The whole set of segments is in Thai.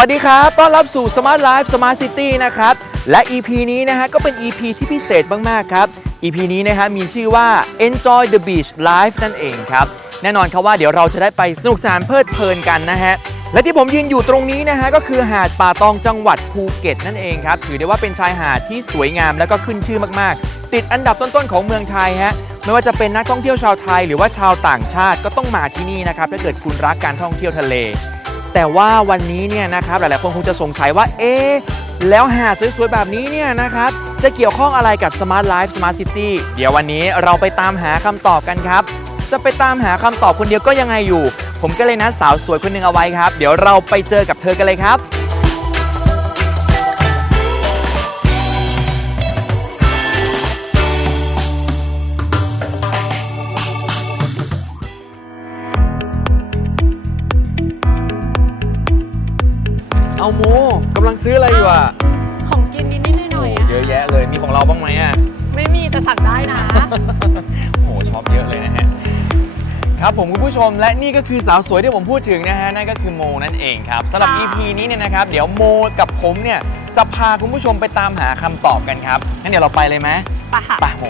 วัสดีครับ ต้อนรับสู่ Smart Life Smart City นะครับ และ EP นี้นะฮะ ก็เป็น EP ที่พิเศษมาก ๆ ครับ EP นี้นะฮะ มีชื่อว่า Enjoy the Beach Life นั่นเองครับ แน่นอนครับว่าเดี๋ยวเราจะได้ไปสนุกสนานเพลิดเพลินกันนะฮะ และที่ผมยืนอยู่ตรงนี้นะฮะ ก็คือหาดป่าตองจังหวัดภูเก็ตนั่นเองครับ ถือได้ว่าเป็นชายหาดที่สวยงามและก็ขึ้นชื่อมาก ๆ ติดอันดับต้น ๆ ของเมืองไทยฮะ ไม่ว่าจะเป็นนักท่องเที่ยวชาวไทย หรือว่าชาวต่างชาติก็ต้องมาที่นี่นะครับ ถ้าเกิดคุณรักการท่องเที่ยวทะเล แต่ว่าวันนี้เนี่ยนะครับหลายๆคนคงจะสงสัยว่าเอ๊ะแล้วหาดสวยๆแบบนี้เนี่ยนะครับจะเกี่ยวข้องอะไรกับ Smart Life Smart City เดี๋ยววันนี้เราไปตามหาคำตอบกันครับ จะไปตามหาคำตอบคนเดียวก็ยังไงอยู่ ผมก็เลยนัดสาวสวยคนหนึ่งเอาไว้ครับ เดี๋ยวเราไปเจอกับเธอกันเลยครับ เอาโมกำลังซื้ออะไรอยู่อะของกินนิดนิดหน่อยๆอะเยอะแยะเลยมีของเราบ้างไหมอะ ไม่มีแต่สั่งได้นะ โอ้โหชอบเยอะเลยนะฮะ ครับผมคุณผู้ชมและนี่ก็คือสาวสวยที่ผมพูดถึงนะฮะ นั่นก็คือโมนั่นเองครับสำหรับ ค่ะ EP นี้เนี่ยนะครับ เดี๋ยวโมกับผมเนี่ยจะพาคุณผู้ชมไปตามหาคำตอบกันครับงั้นเดี๋ยวเราไปเลยไหมไปค่ะ ไปโม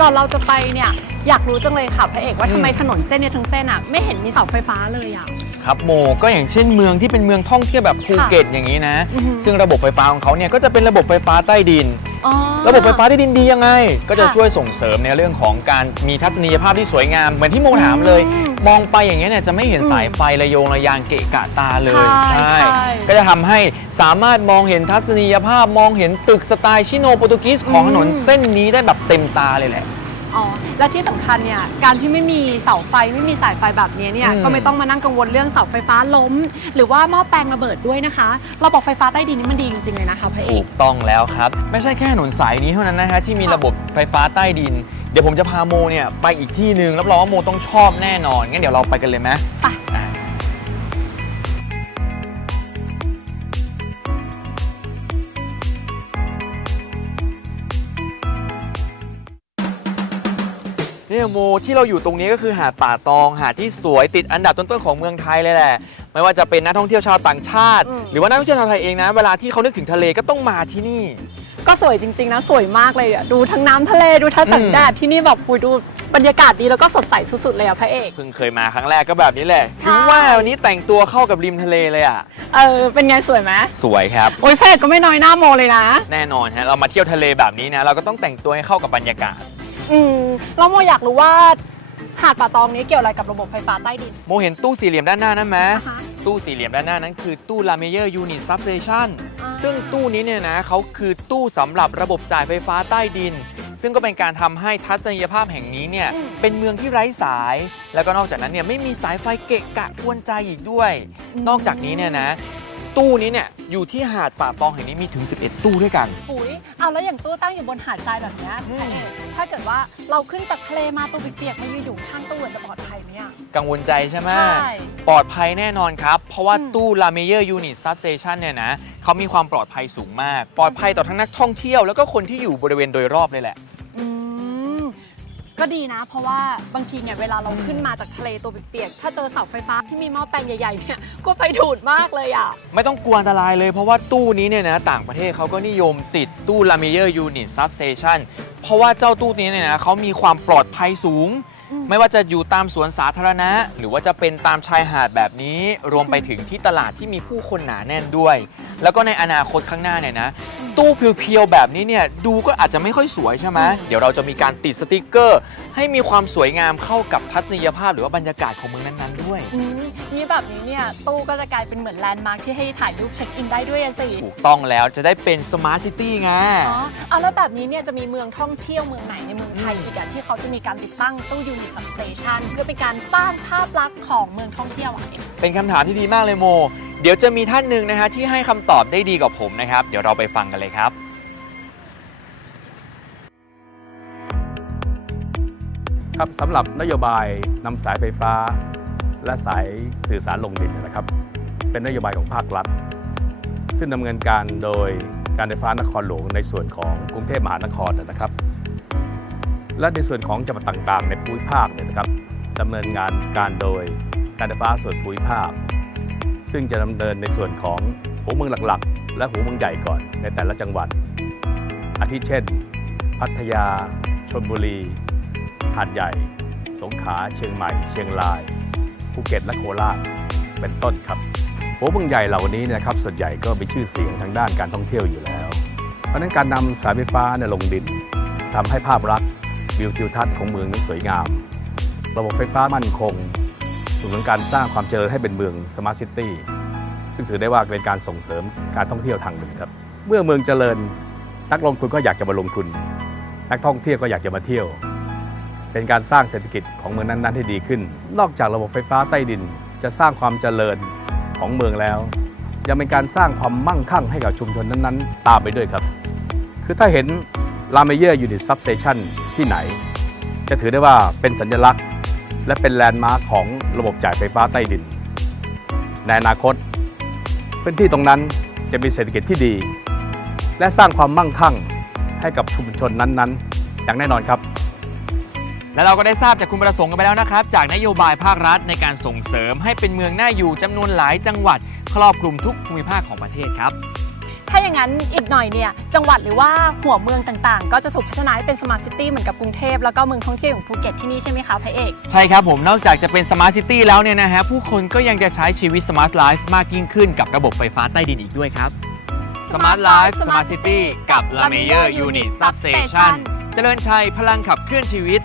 ก่อนเราจะไปเนี่ย อยากรู้จังเลยค่ะพระเอกว่าอืม ทำไมถนนเส้นเนี่ยทั้งเส้นอะไม่เห็นมีเสาไฟฟ้าเลยอะ ครับโมก็อย่างเช่นเมืองที่เป็นเมืองท่องเที่ยวแบบภูเก็ตอย่างนี้นะ อือหือ ซึ่งระบบไฟฟ้าของเขาเนี่ยก็จะเป็นระบบไฟฟ้าใต้ดิน อ๋อ ระบบไฟฟ้าใต้ดินดียังไง ก็จะค่ะช่วยส่งเสริมในเรื่องของการมีทัศนียภาพที่สวยงามเหมือนที่โมถามเลย อืมมองไปอย่างเงี้ยเนี่ยจะไม่เห็นอืมสายไฟระโยงระยางเกะกะตาเลยใช่ใช่ ก็จะทำให้สามารถมองเห็นทัศนียภาพมองเห็นตึกสไตล์ชิโนโปรตุกีสของถนนเส้นนี้ได้แบบเต็มตาเลยแหละ อ๋อและที่สำคัญเนี่ยการที่ไม่มีเสาไฟไม่มีสายไฟแบบนี้เนี่ยอืม ก็ไม่ต้องมานั่งกังวลเรื่องเสาไฟฟ้าล้ม หรือว่าหม้อแปลงระเบิดด้วยนะคะระบบไฟฟ้าใต้ดินนี่มันดีจริงๆเลยนะคะพระเอถูก กต้องแล้วครับ ไม่ใช่แค่ถนนสายนี้เท่านั้นนะฮะที่มีค่ะระบบไฟฟ้าใต้ดิน เดี๋ยวผมจะพาโมเนี่ยไปอีกที่หนึ่งรับรองว่าโมต้องชอบแน่นอนงั้นเดี๋ยวเราไปกันเลยไหมไป เนี่ยโมที่เราอยู่ตรงนี้ก็คือหาดป่าตองหาดที่สวยติดอันดับต้นๆของเมืองไทยเลยแหละ ไม่ว่าจะเป็นนักท่องเที่ยวชาวต่างชาติ อืม หรือว่านักท่องเที่ยวชาวไทยเองนะ เวลาที่เขานึกถึงทะเลก็ต้องมาที่นี่ ก็สวยจริง ๆ นะ สวยมากเลยอะ ดูทั้งน้ำทะเลดูทั้งแสงอืมแดดที่นี่แบบปุยดูบรรยากาศดีแล้วก็สดใสสุด ๆ เลยอะพระเอก เพิ่งเคยมาครั้งแรกก็แบบนี้แหละใช่ ถึงว่าวันนี้แต่งตัวเข้ากับริมทะเลเลยอะเออ เป็นไงสวยไหมสวยครับ โอ้ยพระเอกก็ไม่น้อยหน้าโมเลยนะ แน่นอนฮะเรามาเที่ยวทะเลแบบนี้นะ เราก็ต้องแต่งตัวให้เข้ากับบรรยากาศ อืมแล้วโมอยากรู้ว่าหาดป่าตองนี้เกี่ยวอะไรกับระบบไฟฟ้าใต้ดิน โมเห็นตู้สี่เหลี่ยมด้านหน้านั้นไหมนะคะตู้สี่เหลี่ยมด้านหน้านั้นคือตู้ลาเมเยอร์ยูนิตซับสเตชันอ่าซึ่งตู้นี้เนี่ยนะเขาคือตู้สำหรับระบบจ่ายไฟฟ้าใต้ดิน ซึ่งก็เป็นการทำให้ทัศนียภาพแห่งนี้เนี่ยเป็นเมืองที่ไร้สาย แล้วก็นอกจากนั้นเนี่ยไม่มีสายไฟเกะกะกวนใจอีกด้วย นอกจากนี้เนี่ยนะ ตู้นี้เนี่ยอยู่ที่หาดป่าตองแห่งนี้มีถึง 11 ตู้ด้วยกันอุยเอาแล้วอย่างตู้ตั้งอยู่บนหาดทรายแบบเนี้ยอืมพระเอกถ้าเกิดว่าเราขึ้นจากทะเลมาตัวเปียกๆมายืนอยู่ข้างตู้จะปลอดภัยไหมอะ กังวลใจใช่ไหม ใช่ปลอดภัยแน่นอนครับ เพราะว่าอืม ตู้ l a m e y e r Unit Substation เนี่ยนะเขามีความปลอดภัยสูงมาก ปลอดภัยต่อทั้งนักท่องเที่ยวแล้วก็คนที่อยู่บริเวณโดยรอบเลยแหละอืม ก็ดีนะ เพราะว่าบางทีเนี่ยเวลาเราขึ้นมาจากทะเลตัวเปียกๆถ้าเจอเสาไฟฟ้าที่มีหม้อแปลงใหญ่ๆเนี่ยก็ไฟดูดมากเลยอะ ไม่ต้องกลัวอันตรายเลยเพราะว่าตู้นี้เนี่ยนะต่างประเทศเขาก็นิยมติดตู้ l a m e y e r Unit Substation เพราะว่าเจ้าตู้นี้เนี่ยนะเขามีความปลอดภัยสูงอืมไม่ว่าจะอยู่ตามสวนสาธารณะ หรือว่าจะเป็นตามชายหาดแบบนี้ รวมไปถึงที่ตลาดที่มีผู้คนหนาแน่นด้วย แล้วก็ในอนาคตข้างหน้าเนี่ยนะ ตู้เพียวๆแบบนี้เนี่ยดูก็อาจจะไม่ค่อยสวยใช่ไหมอืมเดี๋ยวเราจะมีการติดสติกเกอร์ ให้มีความสวยงามเข้ากับทัศนียภาพหรือว่าบรรยากาศของเมืองนั้นๆด้วย อืมนี่แบบนี้เนี่ย ตู้ก็จะกลายเป็นเหมือนแลนด์มาร์คที่ให้ถ่ายรูปเช็คอินได้ด้วยอะสิ ถูกต้องแล้วจะได้เป็นสมาร์ทซิตี้ไง อ๋อเอาแล้วแบบนี้เนี่ยจะมีเมืองท่องเที่ยวเมืองไหนในเมืองไทยอืมอีกอะที่เขาจะมีการติดตั้งตู้ยูนิตสับสเตชันเพื่อเป็นการสร้างภาพลักษณ์ของเมืองท่องเที่ยวอะเป็นคำถามที่ดีมากเลยโม เดี๋ยวจะมีท่านหนึ่งนะฮะที่ให้คำตอบได้ดีกว่าผมนะครับ เดี๋ยวเราไปฟังกันเลยครับ ครับสำหรับนโยบายนำสายไฟฟ้า และสายสื่อสารลงดินนยนะครับ เป็นนโยบายของภาครัฐ ซึ่งดำเนินการโดยการไฟฟ้านครหลวงในส่วนของกรุงเทพมหานครนะครับ และในส่วนของจังหวัดต่างๆ ในภูมิภาคเนี่ยนะครับดำเนินงานการโดยการไฟฟ้าส่วนภูมิภาค ซึ่งจะดำเนินในส่วนของหัวเมืองหลักๆ และหัวเมืองใหญ่ก่อนในแต่ละจังหวัด อาทิเช่น พัทยาชลบุรีหาดใหญ่ สงขลาเชียงใหม่ เชียงราย ภูเก็ตและโคราชเป็นต้นครับหัวเมืองใหญ่เหล่านี้นะครับส่วนใหญ่ก็มีชื่อเสียงทางด้านการท่องเที่ยวอยู่แล้ว เพราะฉะนั้นการนำสายไฟฟ้าเนี่ยลงดินทำให้ภาพลักษณ์วิวทิวทัศน์ของเมืองนี้สวยงาม ระบบไฟฟ้ามั่นคง ส่วนของการสร้างความเจริญให้เป็นเมืองสมาร์ทซิตี้ซึ่งถือได้ว่าเป็นการส่งเสริมการท่องเที่ยวทางหนึ่งครับ เมื่อเมืองเจริญ นักลงทุนก็อยากจะมาลงทุน นักท่องเที่ยวก็อยากจะมาเที่ยว เป็นการสร้างเศรษฐกิจของเมืองนั้นๆให้ดีขึ้น นอกจากระบบไฟฟ้าใต้ดินจะสร้างความเจริญของเมืองแล้ว ยังเป็นการสร้างความมั่งคั่งให้กับชุมชนนั้นๆ ตามไปด้วยครับ คือถ้าเห็นลาเมเยอร์ยูนิตซับสเตชันที่ไหน จะถือได้ว่าเป็นสัญลักษณ์ และเป็นแลนด์มาร์คของระบบจ่ายไฟฟ้าใต้ดิน ในอนาคต พื้นที่ตรงนั้นจะมีเศรษฐกิจที่ดี และสร้างความมั่งคั่งให้กับชุมชนนั้นๆ อย่างแน่นอนครับ และเราก็ได้ทราบจากคุณประสงค์กันไปแล้วนะครับ จากนโยบายภาครัฐในการส่งเสริมให้เป็นเมืองน่าอยู่จำนวนหลายจังหวัด ครอบคลุมทุกภูมิภาคของประเทศครับ ถ้าอย่างนั้นอีกหน่อยเนี่ยจังหวัดหรือว่าหัวเมืองต่างๆ ก็จะถูกพัฒนาให้เป็นสมาร์ทซิตี้เหมือนกับกรุงเทพแล้วก็เมืองท่องเที่ยวของภูเก็ตที่นี่ใช่ไหมคะพระเอก ใช่ครับผมนอกจากจะเป็นสมาร์ทซิตี้แล้วเนี่ยนะฮะผู้คนก็ยังจะใช้ชีวิตสมาร์ทไลฟ์มากยิ่งขึ้นกับระบบไฟฟ้าใต้ดินอีกด้วยครับ Smart Life Smart City กับ La Meyer Unit Substation เจริญชัยพลังขับเคลื่อนชีวิต